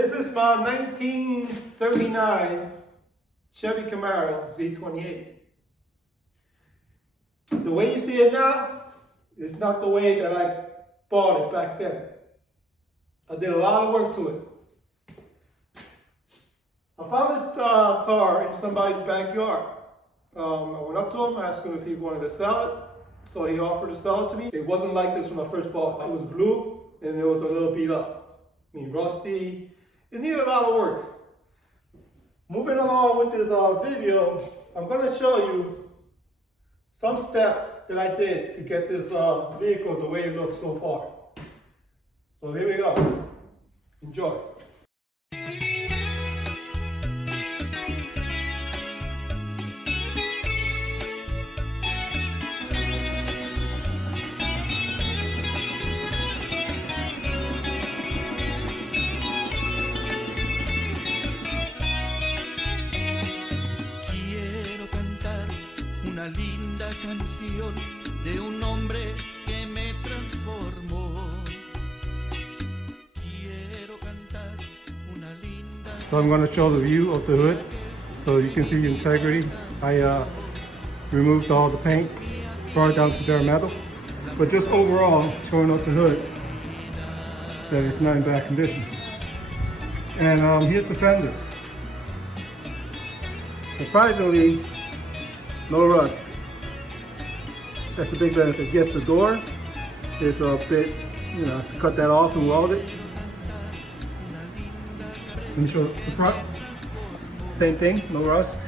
This is my 1979 Chevy Camaro Z28. The way you see it now is not the way that I bought it back then. I did a lot of work to it. I found this car in somebody's backyard. I went up to him, asked him if he wanted to sell it. So he offered to sell it to me. It wasn't like this when I first bought it. It was blue and it was a little beat up. I mean, rusty. It needed a lot of work. Moving along with this video, I'm going to show you some steps that I did to get this vehicle the way it looks so far. So here we go. Enjoy. Una linda canción de un hombre que me transformó. Quiero cantar una linda. So I'm going to show the view of the hood so you can see the integrity. I removed all the paint, brought it down to bare metal, but just overall showing up the hood that it's not in bad condition. And here's the fender. Surprisingly, no rust. That's a big benefit. Yes, the door is a bit, to cut that off and weld it. Let me show the front. Same thing, no rust.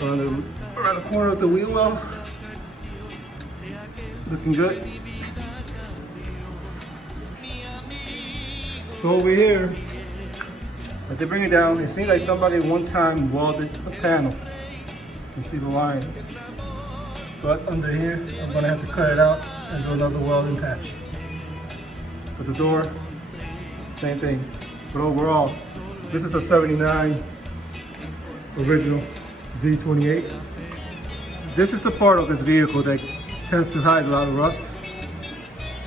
Around the corner of the wheel well, looking good. So over here, as they bring it down, it seems like somebody one time welded a panel. You see the line, but under here I'm gonna have to cut it out and do another welding patch. For the door, same thing. But overall, this is a 79 original Z28. This is the part of this vehicle that tends to hide a lot of rust,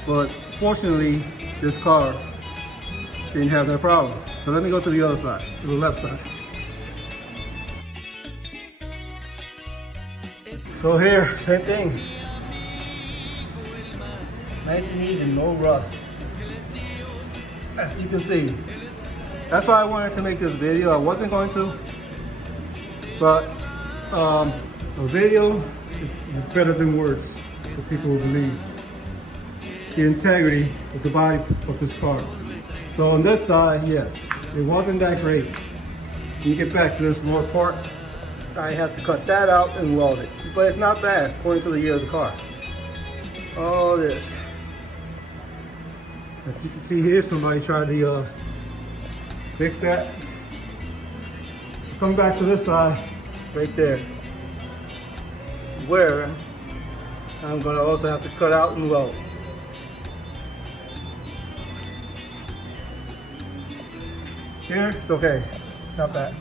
but fortunately this car didn't have that problem. So let me go to the other side, to the left side. So here, same thing. Nice and even, no rust. As you can see. That's why I wanted to make this video. I wasn't going to, but a video is better than words for people who believe the integrity of the body of this car. So on this side, yes, it wasn't that great. When you get back to this lower part, I have to cut that out and weld it. But it's not bad according to the year of the car. All this. As you can see here, somebody tried to fix that. Let's come back to this side, right there, where I'm gonna also have to cut out and weld. Here, it's okay, not bad.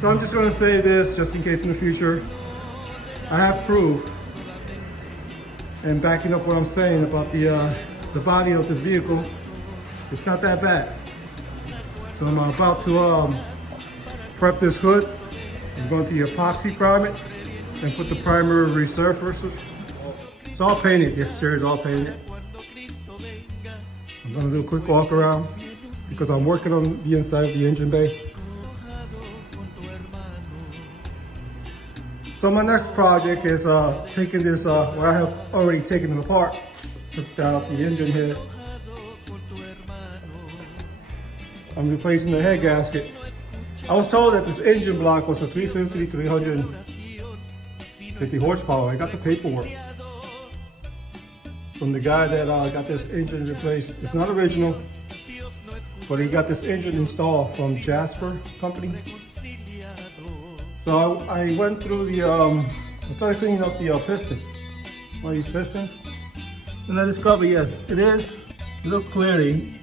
So I'm just going to say this just in case in the future. I have proof and backing up what I'm saying about the body of this vehicle. It's not that bad. So I'm about to prep this hood. I'm going to the epoxy primer and put the primer resurfacer. It's all painted, the exterior is all painted. I'm going to do a quick walk around because I'm working on the inside of the engine bay. So my next project is taking this, where I have already taken it apart, took out the engine head. I'm replacing the head gasket. I was told that this engine block was a 350, 350 horsepower. I got the paperwork from the guy that got this engine replaced. It's not original, but he got this engine installed from Jasper Company. So I went through the, I started cleaning up the piston, one of these pistons, and I discovered, yes, it is. Look clearly,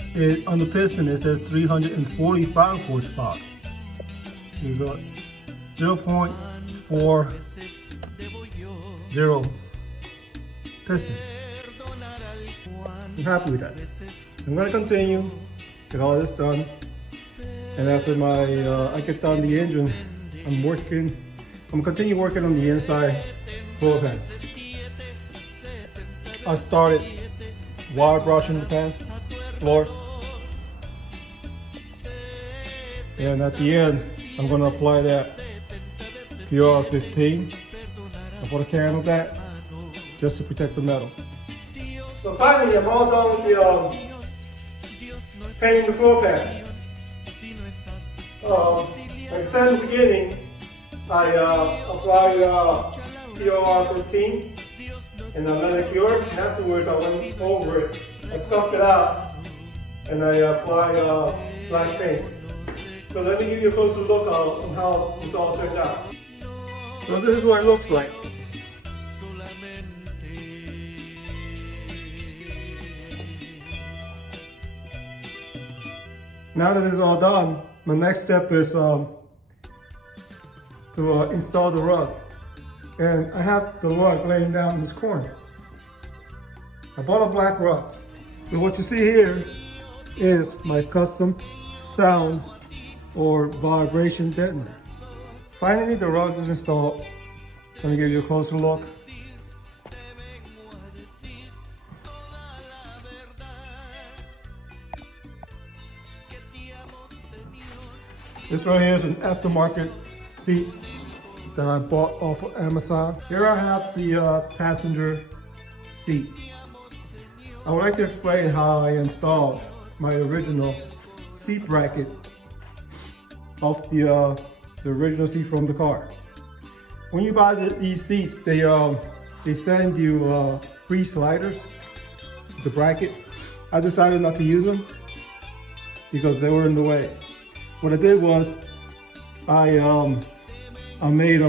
on the piston it says 345 horsepower. It's a 0.40 piston. I'm happy with that. I'm gonna continue, get all this done. And after I get done the engine, I'm gonna continue working on the inside floor pan. I started wire brushing the floor. And at the end, I'm gonna apply that PR15. I put a can of that just to protect the metal. So finally, I'm all done with the painting the floor pan. Like I said in the beginning, I applied PR15 and I let it cure. And afterwards, I went over it. I scuffed it out and I applied black paint. So let me give you a closer look on how this all turned out. So this is what it looks like. Now that it's all done, my next step is to install the rug. And I have the rug laying down in this corner. I bought a black rug. So what you see here is my custom sound or vibration deadener. Finally, the rug is installed. I'm gonna give you a closer look. This right here is an aftermarket seat that I bought off of Amazon. Here I have the passenger seat. I would like to explain how I installed my original seat bracket off the original seat from the car. When you buy these seats, they send you free sliders, the bracket. I decided not to use them because they were in the way. What I did was I made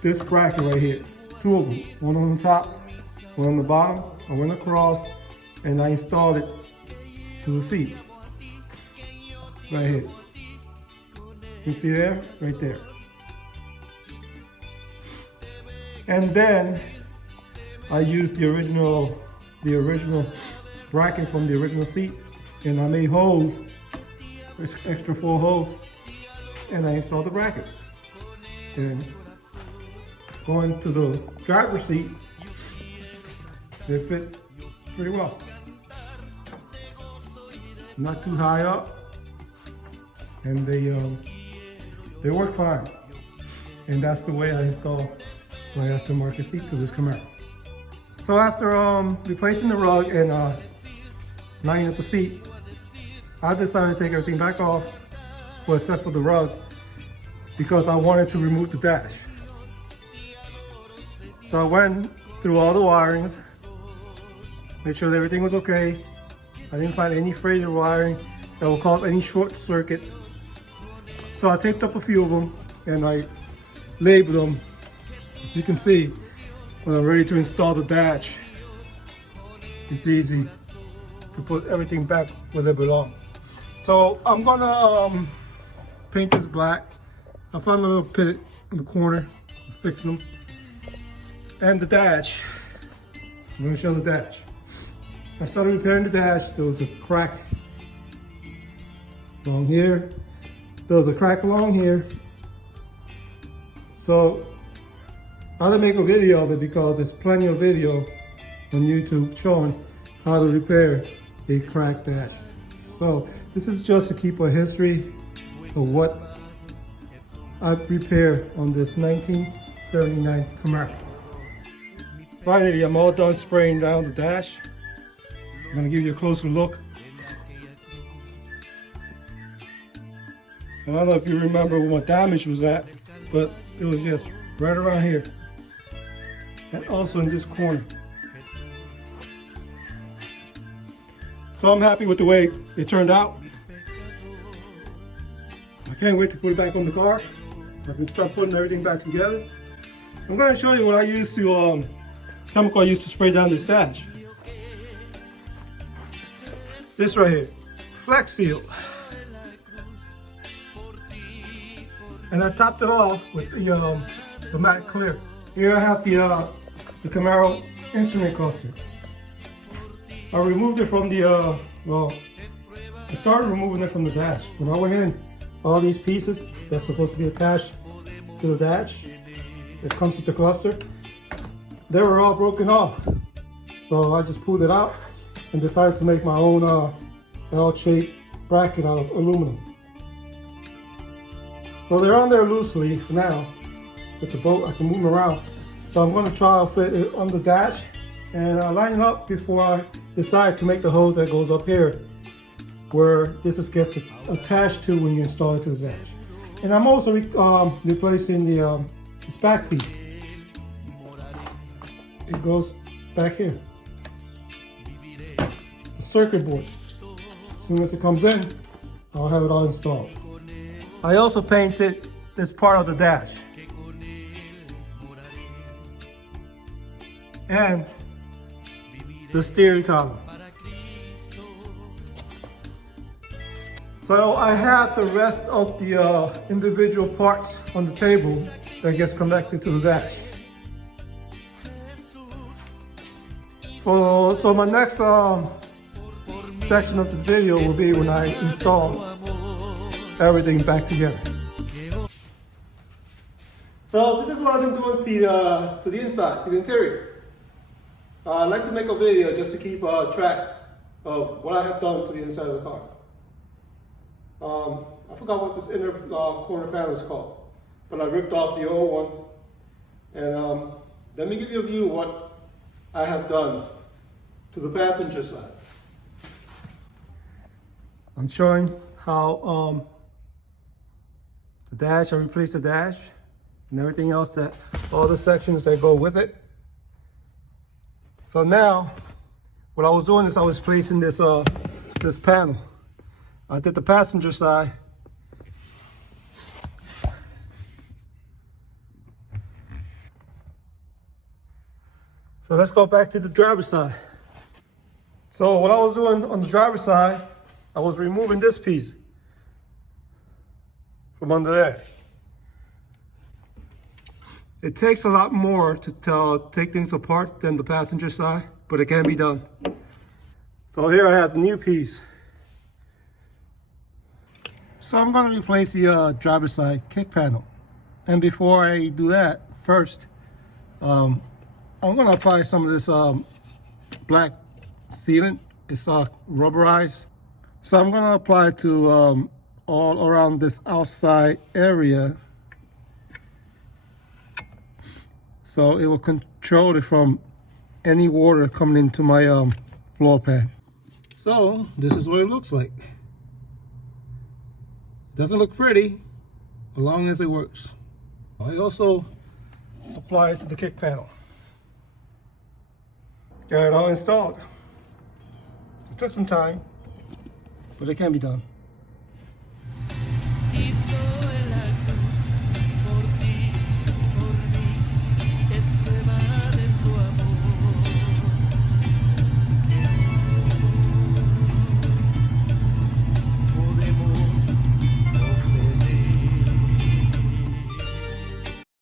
this bracket right here, two of them, one on the top, one on the bottom. I went across and I installed it to the seat right here. You see there, right there. And then I used the original bracket from the original seat, and I made holes, extra 4 holes, and I installed the brackets. And going to the driver's seat, they fit pretty well. Not too high up, and they work fine. And that's the way I install my aftermarket seat to this Camaro. So after replacing the rug and lining up the seat, I decided to take everything back off, well, except for the rug, because I wanted to remove the dash. So I went through all the wirings, made sure that everything was okay. I didn't find any failure wiring that will cause any short circuit. So I taped up a few of them and I labeled them. As you can see, when I'm ready to install the dash, it's easy to put everything back where they belong. So I'm gonna paint this black. I found a little pit in the corner, fix them. And the dash, I'm gonna show the dash. I started repairing the dash. There was a crack along here. There was a crack along here. So I had to make a video of it because there's plenty of video on YouTube showing how to repair a cracked dash. So this is just to keep a history of what I've repaired on this 1979 Camaro. Finally, I'm all done spraying down the dash. I'm gonna give you a closer look. I don't know if you remember where my damage was at, but it was just right around here. And also in this corner. So I'm happy with the way it turned out. I can't wait to put it back on the car. I can start putting everything back together. I'm gonna show you what I used to, chemical I used to spray down this dash. This right here, Flex Seal. And I topped it off with the matte clear. Here I have the Camaro instrument cluster. I removed it from the, well, I started removing it from the dash. When I went in, all these pieces that's supposed to be attached to the dash, it comes with the cluster, they were all broken off. So I just pulled it out and decided to make my own L-shaped bracket out of aluminum. So they're on there loosely for now. With the boat, I can move them around. So I'm going to try to fit it on the dash and line it up before I decide to make the hose that goes up here, where this is gets attached to when you install it to the dash. And I'm also replacing the this back piece. It goes back here. The circuit board. As soon as it comes in, I'll have it all installed. I also painted this part of the dash. And the steering column. So I have the rest of the individual parts on the table that gets connected to the dash. So my next section of this video will be when I install everything back together. So this is what I've been doing to the inside, to the interior. I'd like to make a video just to keep track of what I have done to the inside of the car. I forgot what this inner corner panel is called, but I ripped off the old one. And let me give you a view of what I have done to the passenger side. I'm showing how the dash, I replaced the dash and everything else, that all the sections that go with it. So now, what I was doing is I was placing this this panel. I did the passenger side. So let's go back to the driver's side. So what I was doing on the driver's side, I was removing this piece from under there. It takes a lot more to take things apart than the passenger side, but it can be done. So here I have the new piece. So I'm going to replace the driver's side kick panel. And before I do that, first, I'm going to apply some of this black sealant. It's rubberized. So I'm going to apply it to all around this outside area. So it will control it from any water coming into my floor pan. So this is what it looks like. It doesn't look pretty, as long as it works. I also apply it to the kick panel. Got it all installed. It took some time, but it can be done.